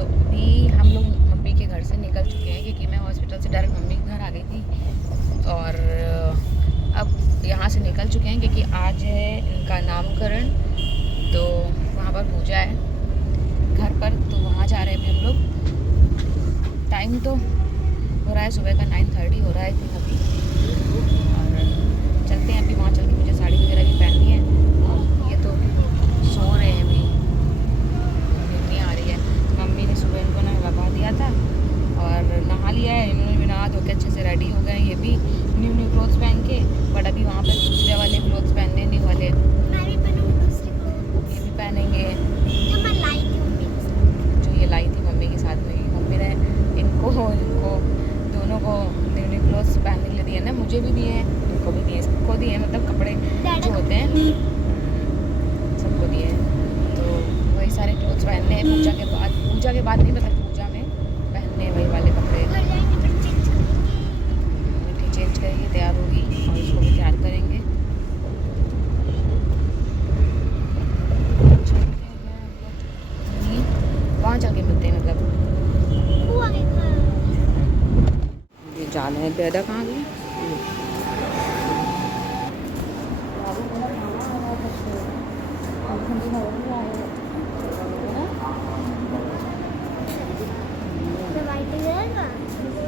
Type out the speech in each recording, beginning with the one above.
तो अभी हम लोग मम्मी के घर से निकल चुके हैं क्योंकि मैं हॉस्पिटल से डायरेक्ट मम्मी के घर आ गई थी। और अब यहाँ से निकल चुके हैं क्योंकि आज है इनका नामकरण, तो वहाँ पर पूजा है घर पर, तो वहाँ जा रहे हैं अभी हम लोग। टाइम तो हो रहा है सुबह का 9:30 हो रहा है अभी, और चलते हैं अभी वहाँ। चल के मुझे साड़ी वगैरह भी पहननी है। और ये तो सो रहे हैं अभी, नींद नहीं आ रही है। मम्मी ने सुबह इनको ना लगा दिया था और नहा लिया है इन्होंने भी, नहा धो के अच्छे से रेडी हो गए। ये भी न्यू न्यू क्लोथ्स पहन के, बट अभी वहाँ पर दूसरे वाले क्लोथ्स पहनने नहीं वाले, ये भी पहनेंगे जो ये लाई थी मम्मी के साथ में। मम्मी ने इनको दोनों को न्यू न्यू क्लोथ्स पहनने के लिए दिए ना, मुझे भी दिए हैं, इनको भी दिए, सबको दिए, मतलब कपड़े जो होते हैं सबको दिए हैं। तो वही सारे क्लोथ्स पहनने हैं पूजा के बाद नहीं, मतलब पूजा में पहनने हैं वही वाले कपड़े। मिट्टी चेंज करेंगे, तैयार होगी और इसको भी तैयार करेंगे। वहाँ जाके मिलते हैं, मतलब ये जा रहे हैं। बेदा कहाँ गई?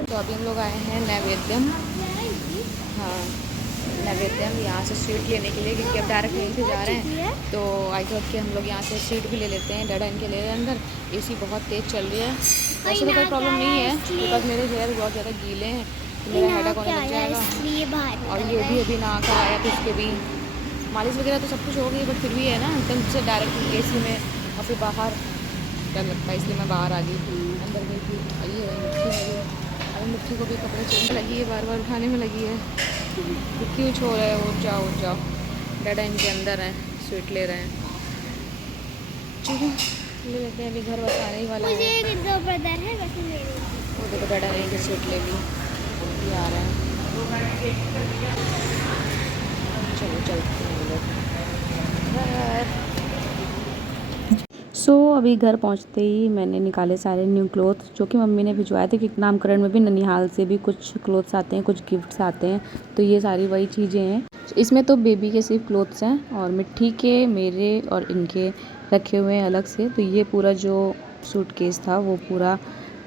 तो अभी हम लोग आए हैं नैवेद्यम। हाँ, नैवेद्यम, यहाँ से स्वीट लेने के लिए, क्योंकि अब डायरेक्ट यहीं से जा रहे हैं। तो आई थॉट कि हम लोग यहाँ से स्वीट भी ले लेते हैं। डैडा इनके ले रहे हैं अंदर। एसी बहुत तेज़ चल रही है, वैसे तो कोई प्रॉब्लम नहीं है बिकॉज मेरे हेयर बहुत ज़्यादा गीले हैं, मेरा हेडेक होने लग जाएगा। और ये भी अभी ना कर आया, तो इसके भी मालिश वगैरह तो सब कुछ हो गई, बट फिर भी है ना, एकदम से डायरेक्ट एसी में और फिर बाहर डर लगता है, इसलिए मैं बाहर आ गई। अंदर गई थी और ये मिट्टी लगी है, अभी मिट्टी को भी कपड़े चेंज लगी है, बार बार उठाने में लगी है। क्यों छो रहे हो? उठ जाओ। डैडा इनके अंदर हैं, स्वीट ले रहे हैं। चलो ले लेते हैं, अभी घर बस आने ही वाला है। वो देखो डैडा ने इनकी स्वीट ले ली, ये आ रहे हैं। चलो चलते हैं लोग घर। अभी घर पहुंचते ही मैंने निकाले सारे न्यू क्लोथ्स जो कि मम्मी ने भिजवाए थे, क्योंकि नामकरण में भी ननिहाल से भी कुछ क्लोथ्स आते हैं, कुछ गिफ्ट्स आते हैं, तो ये सारी वही चीज़ें हैं। इसमें तो बेबी के सिर्फ क्लोथ्स हैं और मिट्टी के, मेरे और इनके रखे हुए हैं अलग से। तो ये पूरा जो सूटकेस था वो पूरा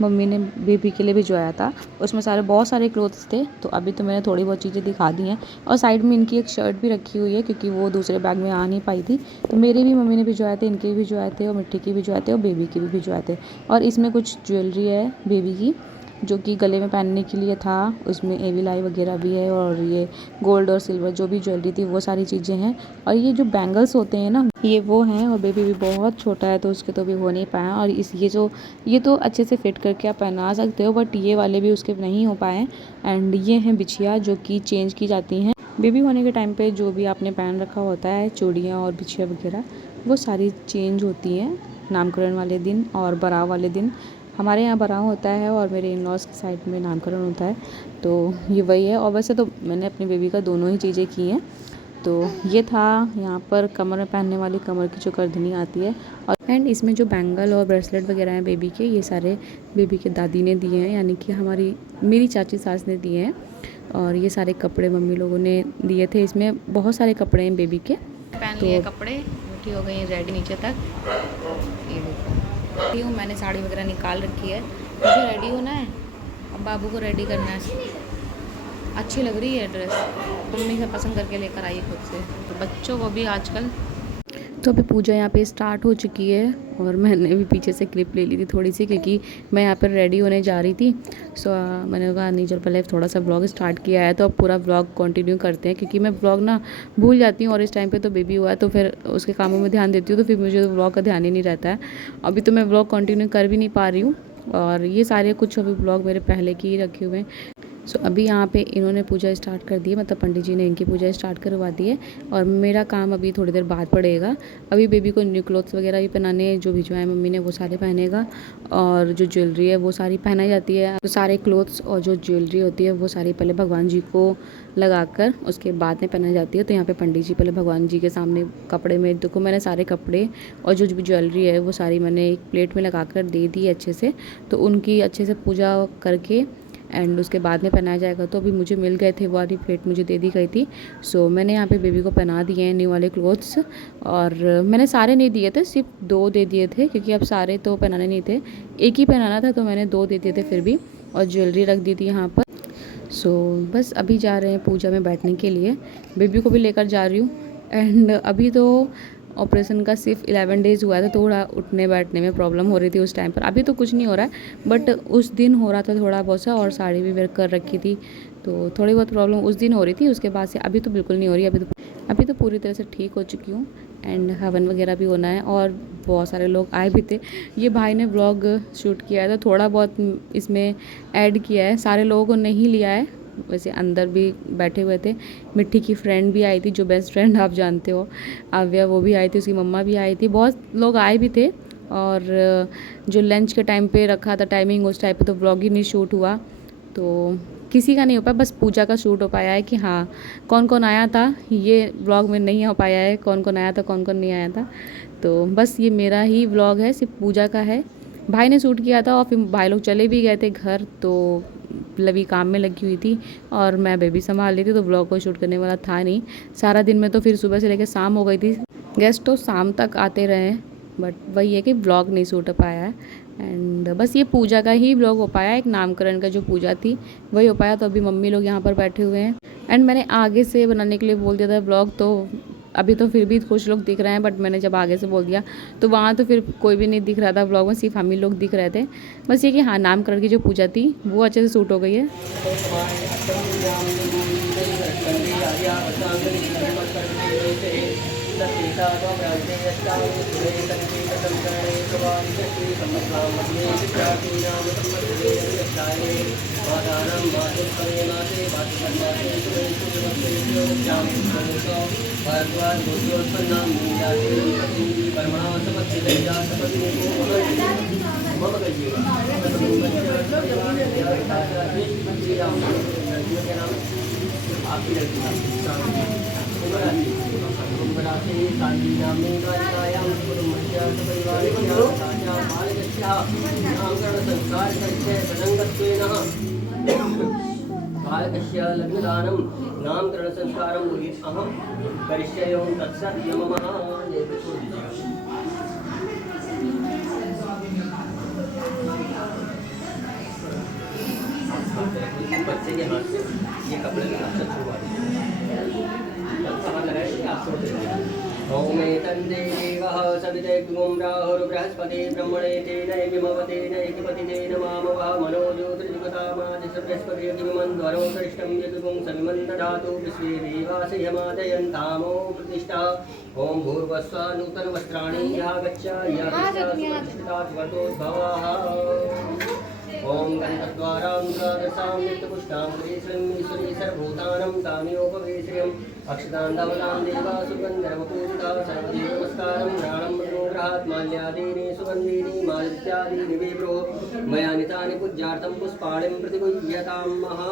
मम्मी ने बेबी के लिए भिजवाया था, उसमें बहुत सारे क्लोथ्स थे। तो अभी तो मैंने थोड़ी बहुत चीज़ें दिखा दी हैं, और साइड में इनकी एक शर्ट भी रखी हुई है क्योंकि वो दूसरे बैग में आ नहीं पाई थी। तो मेरे भी मम्मी ने भिजवाए थे, इनके भी भिजवाए थे, और मिट्टी की भिजवाए थे, और बेबी की भी भिजवाए थे। और इसमें कुछ ज्वेलरी है बेबी की जो कि गले में पहनने के लिए था, उसमें एविलाई वगैरह भी है, और ये गोल्ड और सिल्वर जो भी ज्वेलरी थी वो सारी चीज़ें हैं। और ये जो बैंगल्स होते हैं ना, ये वो हैं, और बेबी भी बहुत छोटा है तो उसके तो भी हो नहीं पाया। और ये तो अच्छे से फिट करके आप पहना सकते हो, बट ये वाले भी उसके नहीं हो पाए। एंड ये हैं बिछिया जो कि चेंज की जाती हैं बेबी होने के टाइम पे। जो भी आपने पहन रखा होता है, चूड़ियाँ और बिछिया वगैरह, वो सारी चेंज होती हैं नामकरण वाले दिन और बारात वाले दिन। हमारे यहाँ बारात होता है और मेरे इन लॉज की साइड में नामकरण होता है, तो ये वही है। और वैसे तो मैंने अपनी बेबी का दोनों ही चीज़ें की हैं। तो ये था यहाँ पर कमर में पहनने वाली, कमर की जो करधनी आती है। और एंड इसमें जो बैंगल और ब्रेसलेट वगैरह हैं बेबी के, ये सारे बेबी के दादी ने दिए हैं, यानी कि मेरी चाची सास ने दिए हैं। और ये सारे कपड़े मम्मी लोगों ने दिए थे। इसमें बहुत सारे कपड़े हैं बेबी के। पहन लिए कपड़े, मोटी हो गई रेडी नीचे तक। ये देखो हूँ, मैंने साड़ी वगैरह निकाल रखी है, मुझे रेडी होना है, अब बाबू को रेडी करना है। अच्छी लग रही है ड्रेस, मम्मी से पसंद करके लेकर आई खुद से, तो बच्चों को भी आजकल। तो अभी पूजा यहाँ पे स्टार्ट हो चुकी है, और मैंने भी पीछे से क्लिप ले ली थी थोड़ी सी, क्योंकि मैं यहाँ पर रेडी होने जा रही थी। मैंने कहा नहीं चल, पहले थोड़ा सा व्लॉग स्टार्ट किया है तो अब पूरा व्लॉग कंटिन्यू करते हैं, क्योंकि मैं व्लॉग ना भूल जाती हूँ, और इस टाइम पे तो बेबी हुआ है तो फिर उसके कामों में ध्यान देती हूँ, तो फिर मुझे व्लॉग का ध्यान ही नहीं रहता है। अभी तो मैं व्लॉग कंटिन्यू कर भी नहीं पा रही हूँ, और ये सारे कुछ अभी व्लॉग मेरे पहले के ही रखे हुए हैं। सो अभी यहाँ पे इन्होंने पूजा स्टार्ट कर दी है, मतलब पंडित जी ने इनकी पूजा स्टार्ट करवा दी है और मेरा काम अभी थोड़ी देर बाद पड़ेगा। अभी बेबी को न्यू क्लॉथ्स वगैरह भी पहनाने हैं, जो भिजवाए मम्मी ने वो सारे पहनेगा और जो ज्वेलरी है वो सारी पहनाई जाती है। तो सारे क्लोथ्स और जो ज्वेलरी होती है वो सारी पहले भगवान जी को लगाकर उसके बाद में पहनाई जाती है। तो यहाँ पे पंडित जी पहले भगवान जी के सामने कपड़े में, देखो मैंने सारे कपड़े और जो भी ज्वेलरी है वो सारी मैंने एक प्लेट में लगा कर दे दी अच्छे से। तो उनकी अच्छे से पूजा करके एंड उसके बाद में पहनाया जाएगा। तो अभी मुझे मिल गए थे, वो वाली प्लेट मुझे दे दी गई थी। सो मैंने यहाँ पे बेबी को पहना दिए हैं न्यू वाले क्लोथ्स और मैंने सारे नहीं दिए थे, सिर्फ 2 दे दिए थे क्योंकि अब सारे तो पहनाने नहीं थे, एक ही पहनाना था तो मैंने 2 दे दिए थे फिर भी, और ज्वेलरी रख दी थी यहाँ पर। सो बस अभी जा रहे हैं पूजा में बैठने के लिए, बेबी को भी लेकर जा रही हूँ। एंड अभी तो ऑपरेशन का सिर्फ 11 डेज़ हुआ था, थोड़ा उठने बैठने में प्रॉब्लम हो रही थी उस टाइम पर। अभी तो कुछ नहीं हो रहा है बट उस दिन हो रहा था थोड़ा बहुत सा, और साड़ी भी वेयर कर रखी थी तो थोड़ी बहुत प्रॉब्लम उस दिन हो रही थी। उसके बाद से अभी तो बिल्कुल नहीं हो रही, अभी तो पूरी तरह से ठीक हो चुकी हूँ। एंड हवन वगैरह भी होना है और बहुत सारे लोग आए भी थे। ये भाई ने व्लॉग शूट किया है तो थोड़ा बहुत इसमें ऐड किया है, सारे लोगों को नहीं लिया है, वैसे अंदर भी बैठे हुए थे। मिट्टी की फ्रेंड भी आई थी, जो बेस्ट फ्रेंड आप जानते हो आव्या, वो भी आई थी, उसकी मम्मा भी आई थी, बहुत लोग आए भी थे। और जो लंच के टाइम पे रखा था टाइमिंग, उस टाइम पे तो व्लॉग ही नहीं शूट हुआ, तो किसी का नहीं हो पाया, बस पूजा का शूट हो पाया है कि हाँ कौन कौन आया था, ये व्लॉग में नहीं हो पाया है कौन कौन आया था कौन कौन नहीं आया था। तो बस ये मेरा ही व्लॉग है, सिर्फ पूजा का है। भाई ने शूट किया था और फिर भाई लोग चले भी गए थे घर, तो लवी काम में लगी हुई थी और मैं बेबी संभाल रही थी, तो ब्लॉग को शूट करने वाला था नहीं सारा दिन में। तो फिर सुबह से लेकर शाम हो गई थी, गेस्ट तो शाम तक आते रहे बट वही है कि ब्लॉग नहीं शूट हो पाया है। एंड बस ये पूजा का ही ब्लॉग हो पाया, एक नामकरण का जो पूजा थी वही हो पाया। तो अभी मम्मी लोग यहाँ पर बैठे हुए हैं एंड मैंने आगे से बनाने के लिए बोल दिया था ब्लॉग, तो अभी तो फिर भी कुछ लोग दिख रहे हैं बट मैंने जब आगे से बोल दिया तो वहाँ तो फिर कोई भी नहीं दिख रहा था ब्लॉग में, सिर्फ हम ही लोग दिख रहे थे। बस ये कि हाँ नामकरण की जो पूजा थी वो अच्छे से शूट हो गई है। बालकस्य लग्नदानं नामकरणसंस्कारं अहं करिष्यामि तत्सत् मम बच्चे के हाथ से ये कपड़े में छुड़वा ओमे तन्ते देवः सविते गुं राहुर्बृहस्पति ब्रह्मणे तेन यज्ञमवते नैतिपति तेन मामवः मनोज्योतिर्जुगतामादिसर्वस्पति यज्ञमन्ध्वरो करिष्ठं यज्ञुं सविमन् ददातु विश्वे देवासि यमादयन्तामो प्रतिष्ठा ओम भूर्भुवस्सुः नूतनवस्त्राणि यागच्छ यागच्छोद्भवः ओम गन्धद्वारां द्वादशां नित्यपुष्टां श्रीं ईश्वरी सर्वभूतानां तामियोपवेश्रियम् अक्षतां धवलां देवा सुगन्धर्वपूजिता सर्वदेव नमस्कारं प्राणं मनोग्रहात् माल्यादीनि सुगन्धीनि मालित्यादीनि विप्रो मया नितानि पूज्यार्थं पुष्पाणिं प्रतिगुह्यतां महा।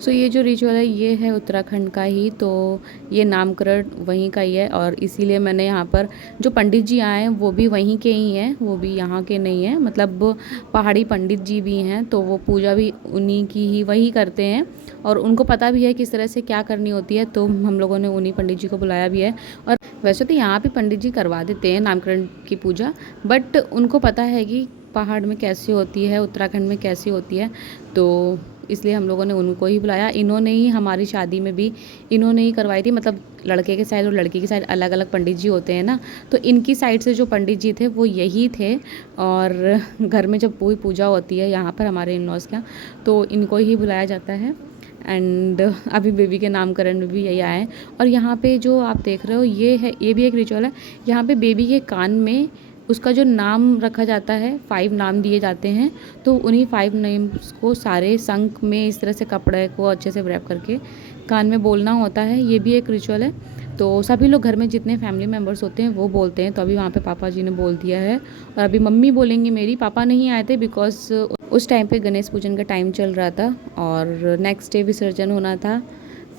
सो ये जो रिचुअल है ये है उत्तराखंड का ही, तो ये नामकरण वहीं का ही है और इसीलिए मैंने यहाँ पर जो पंडित जी आए हैं वो भी वहीं के ही हैं, वो भी यहाँ के नहीं हैं, मतलब पहाड़ी पंडित जी भी हैं, तो वो पूजा भी उन्हीं की ही वही करते हैं और उनको पता भी है किस तरह से क्या करनी होती है, तो हम लोगों ने उन्हीं पंडित जी को बुलाया भी है। और वैसे तो यहाँ पे पंडित जी करवा देते हैं नामकरण की पूजा, बट उनको पता है कि पहाड़ में कैसी होती है, उत्तराखंड में कैसी होती है, तो इसलिए हम लोगों ने उनको ही बुलाया। इन्होंने ही हमारी शादी में भी इन्होंने ही करवाई थी, मतलब लड़के के साइड और लड़की की साइड अलग अलग पंडित जी होते हैं ना, तो इनकी साइड से जो पंडित जी थे वो यही थे। और घर में जब पूरी पूजा होती है यहाँ पर हमारे इन लॉज का, तो इनको ही बुलाया जाता है। एंड अभी बेबी के नामकरण में भी यही आया है। और यहाँ पे जो आप देख रहे हो ये भी एक रिचुअल है। यहाँ पे बेबी के कान में उसका जो नाम रखा जाता है, 5 नाम दिए जाते हैं, तो उन्हीं 5 नेम्स को सारे शंख में इस तरह से कपड़े को अच्छे से रैप करके कान में बोलना होता है। ये भी एक रिचुअल है। तो सभी लोग घर में जितने फैमिली मेम्बर्स होते हैं वो बोलते हैं। तो अभी वहाँ पे पापा जी ने बोल दिया है और अभी मम्मी बोलेंगी मेरी। पापा नहीं आए थे बिकॉज उस टाइम पे गणेश पूजन का टाइम चल रहा था और नेक्स्ट डे विसर्जन होना था।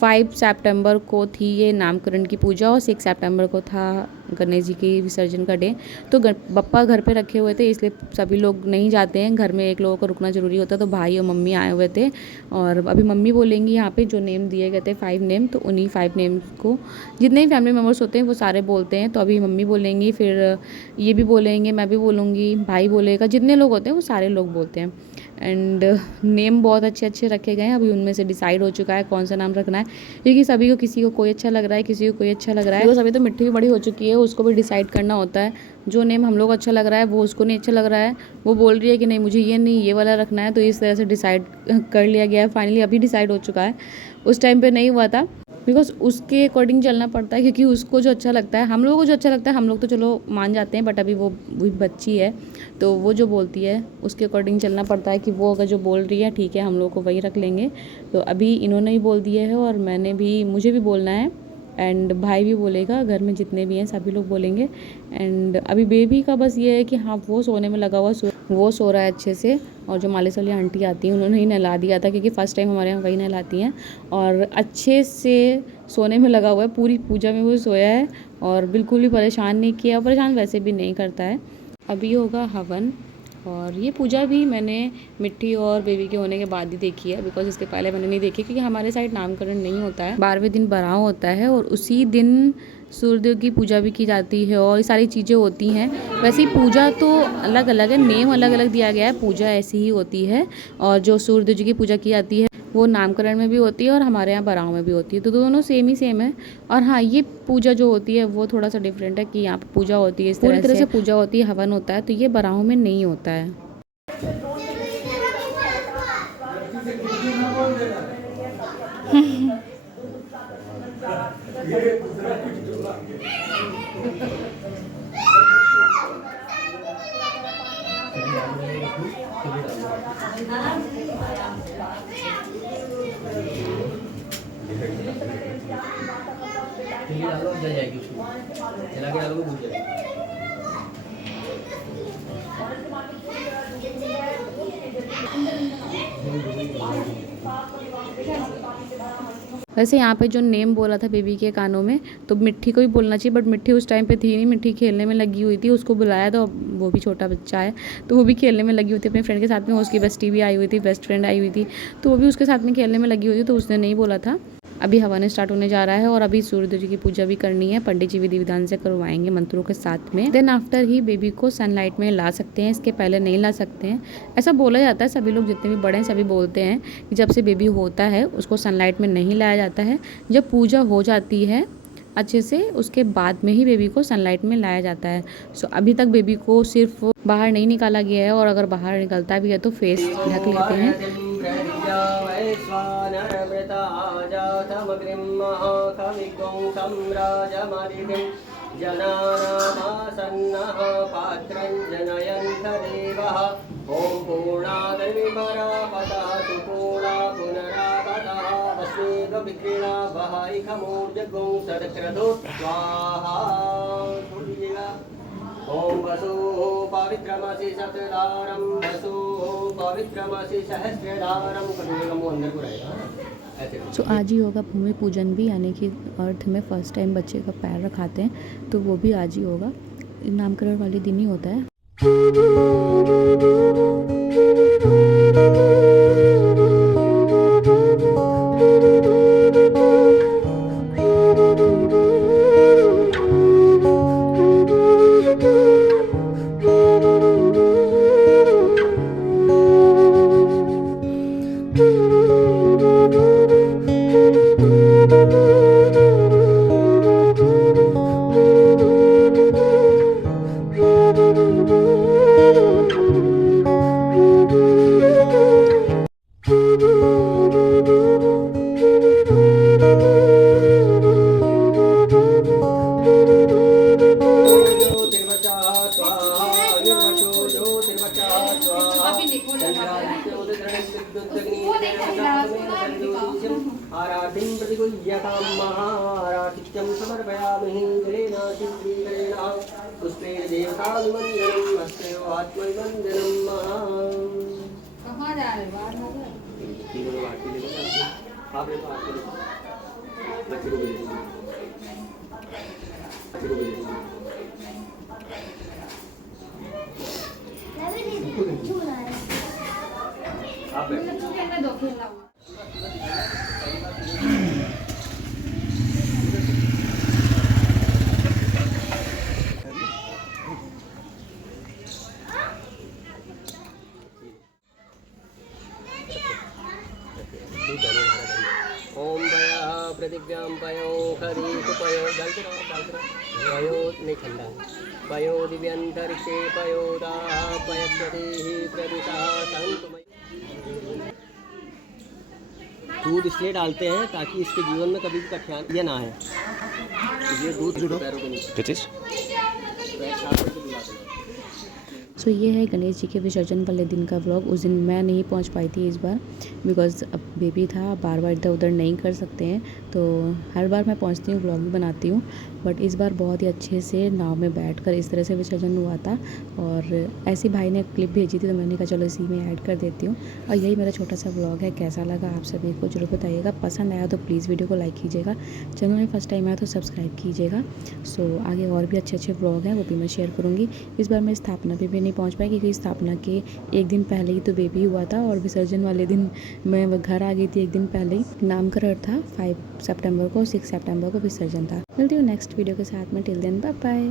5 सितंबर को थी ये नामकरण की पूजा और 6 सितंबर को था गणेश जी की विसर्जन का डे। तो बप्पा घर पे रखे हुए थे, इसलिए सभी लोग नहीं जाते हैं घर में, एक लोगों को रुकना ज़रूरी होता है। तो भाई और मम्मी आए हुए थे और अभी मम्मी बोलेंगी यहाँ पे जो नेम दिए गए थे 5 नेम, तो उन्हीं 5 नेम्स को जितने भी फैमिली मेम्बर्स होते हैं वो सारे बोलते हैं। तो अभी मम्मी बोलेंगी, फिर ये भी बोलेंगे, मैं भी बोलूँगी, भाई बोलेगा, जितने लोग होते हैं वो सारे लोग बोलते हैं। एंड नेम बहुत अच्छे अच्छे रखे गए हैं। अभी उनमें से डिसाइड हो चुका है कौन सा नाम रखना है, क्योंकि सभी को किसी को कोई अच्छा लग रहा है, किसी को कोई अच्छा लग रहा है। तो अभी तो मिट्टी भी बड़ी हो चुकी है, उसको भी डिसाइड करना होता है। जो नेम हम लोग अच्छा लग रहा है वो उसको नहीं अच्छा लग रहा है, वो बोल रही है कि नहीं मुझे ये नहीं ये वाला रखना है। तो इस तरह से डिसाइड कर लिया गया है, फाइनली अभी डिसाइड हो चुका है। उस टाइम पे नहीं हुआ था बिकॉज उसके अकॉर्डिंग चलना पड़ता है, क्योंकि उसको जो अच्छा लगता है, हम लोगों को जो अच्छा लगता है हम लोग तो चलो मान जाते हैं, बट अभी वो बच्ची है तो वो जो बोलती है उसके अकॉर्डिंग चलना पड़ता है कि वो अगर जो बोल रही है ठीक है हम लोग को वही रख लेंगे। तो अभी इन्होंने ही बोल दिया है और मुझे भी बोलना है एंड भाई भी बोलेगा, घर में जितने भी हैं सभी लोग बोलेंगे। एंड अभी बेबी का बस ये है कि हाँ वो सोने में लगा हुआ, वो सो रहा है अच्छे से। और जो मालिश वाली आंटी आती हैं उन्होंने ही नहला दिया था, क्योंकि फ़र्स्ट टाइम हमारे यहाँ वही नहलाती हैं। और अच्छे से सोने में लगा हुआ है, पूरी पूजा में वो सोया है और बिल्कुल भी परेशान नहीं किया, परेशान वैसे भी नहीं करता है। अभी होगा हवन और ये पूजा भी मैंने मिट्टी और बेबी के होने के बाद ही देखी है, बिकॉज इसके पहले मैंने नहीं देखी, क्योंकि हमारे साइड नामकरण नहीं होता है। 12वें दिन बराव होता है और उसी दिन सूर्यदेव की पूजा भी की जाती है और ये सारी चीज़ें होती हैं। वैसे ही पूजा तो अलग अलग है, नेम अलग अलग दिया गया है, पूजा ऐसी ही होती है। और जो सूर्यदेव जी की पूजा की जाती है वो नामकरण में भी होती है और हमारे यहाँ बराव में भी होती है, तो दोनों सेम ही सेम है। और हाँ, ये पूजा जो होती है वो थोड़ा सा डिफरेंट है कि यहाँ पर पूजा होती है इस तरह से पूजा होती है, हवन होता है, तो ये बराव में नहीं होता है। जल जाएगी उसको, जला के डालोगे भूल जाएगी। वैसे यहाँ पे जो नेम बोला था बेबी के कानों में, तो मिट्टी को भी बोलना चाहिए, बट मिट्टी उस टाइम पे थी नहीं, मिट्टी खेलने में लगी हुई थी। उसको बुलाया तो वो भी छोटा बच्चा है तो वो भी खेलने में लगी हुई थी अपने फ्रेंड के साथ में। उसकी बेस्टी भी आई हुई थी, बेस्ट फ्रेंड आई हुई थी, तो वो भी उसके साथ में खेलने में लगी हुई थी, तो उसने नहीं बोला था। अभी हवन स्टार्ट होने जा रहा है और अभी सूर्यदेव जी की पूजा भी करनी है, पंडित जी विधि विधान से करवाएंगे मंत्रों के साथ में। देन आफ्टर ही बेबी को सनलाइट में ला सकते हैं, इसके पहले नहीं ला सकते हैं, ऐसा बोला जाता है। सभी लोग जितने भी बड़े हैं सभी बोलते हैं कि जब से बेबी होता है उसको सनलाइट में नहीं लाया जाता है। जब पूजा हो जाती है अच्छे से उसके बाद में ही बेबी को सनलाइट में लाया जाता है। सो अभी तक बेबी को सिर्फ बाहर नहीं निकाला गया है और अगर बाहर निकलता भी है तो फेस ढक लेते हैं। ओम पूर्णागर्भिभरा पतः सुपूर्णा पुनरागतः वस्वेग विक्रीणा वहाइखमूर्जगुं सदक्रदो स्वाहा। ओम वसु पवित्रमसि सतदारं वसु पवित्रमसि सहस्रदारं। कटोरे का मुंह अंदर को रहेगा ऐसे। सो आज ही होगा भूमि पूजन भी, यानी कि अर्थ में फर्स्ट टाइम बच्चे का पैर रखाते हैं, तो वो भी आज ही होगा, नामकरण वाले दिन ही होता है। आराधिं प्रतिगुह्यतां महाराधित्यं समर्पयामि जलेन चित्रीकरेण पुष्पेण देवताभिवन्दनम् अस्तेव आत्मविवन्दनं महा। कहाँ जा रहे हो? बाहर ना जाओ। तीनों लोग आरती ले लो। आप ले लो आरती ले लो। बच्चे को भी ले लो। बच्चे को भी ले लो। आप ले लो। खेलने दो, खेलना हुआ। ओम पया प्रतिज्ञां पयो हरि पयो डालते रहो पयो नहीं ठंडा पयो दिव्यंतरिक्षे पयो दा पयस्वती प्रदिशा संतमय। दूध इसलिए डालते हैं ताकि इसके जीवन में कभी भी कठिनाई ये ना आए। ये दूध पैरों के नीचे पैर छाप करके बुलाते हैं। सो ये है गणेश जी के विसर्जन वाले दिन का व्लॉग। उस दिन मैं नहीं पहुंच पाई थी इस बार, बिकॉज़ अब बेबी था, बार बार इधर उधर नहीं कर सकते हैं। तो हर बार मैं पहुंचती हूँ, व्लॉग भी बनाती हूँ, बट इस बार बहुत ही अच्छे से नाव में बैठकर इस तरह से विसर्जन हुआ था। और ऐसी भाई ने क्लिप भेजी थी तो मैंने कहा चलो इसी में ऐड कर देती हूँ। और यही मेरा छोटा सा व्लॉग है। कैसा लगा आप सभी को ज़रूर बताइएगा। पसंद आया तो प्लीज़ वीडियो को लाइक कीजिएगा। चैनल में फर्स्ट टाइम आया तो सब्सक्राइब कीजिएगा। सो आगे और भी अच्छे अच्छे व्लॉग हैं, वो भी मैं शेयर करूँगी। इस बार मैं स्थापना पे भी नहीं पहुँच पाई क्योंकि स्थापना के एक दिन पहले ही तो बेबी हुआ था और विसर्जन वाले दिन मैं घर आ गई थी। एक दिन पहले ही नामकरण था, 5 सितंबर को, 6 सितंबर को विसर्जन था। मिलती हूँ नेक्स्ट वीडियो के साथ में। Till then bye bye.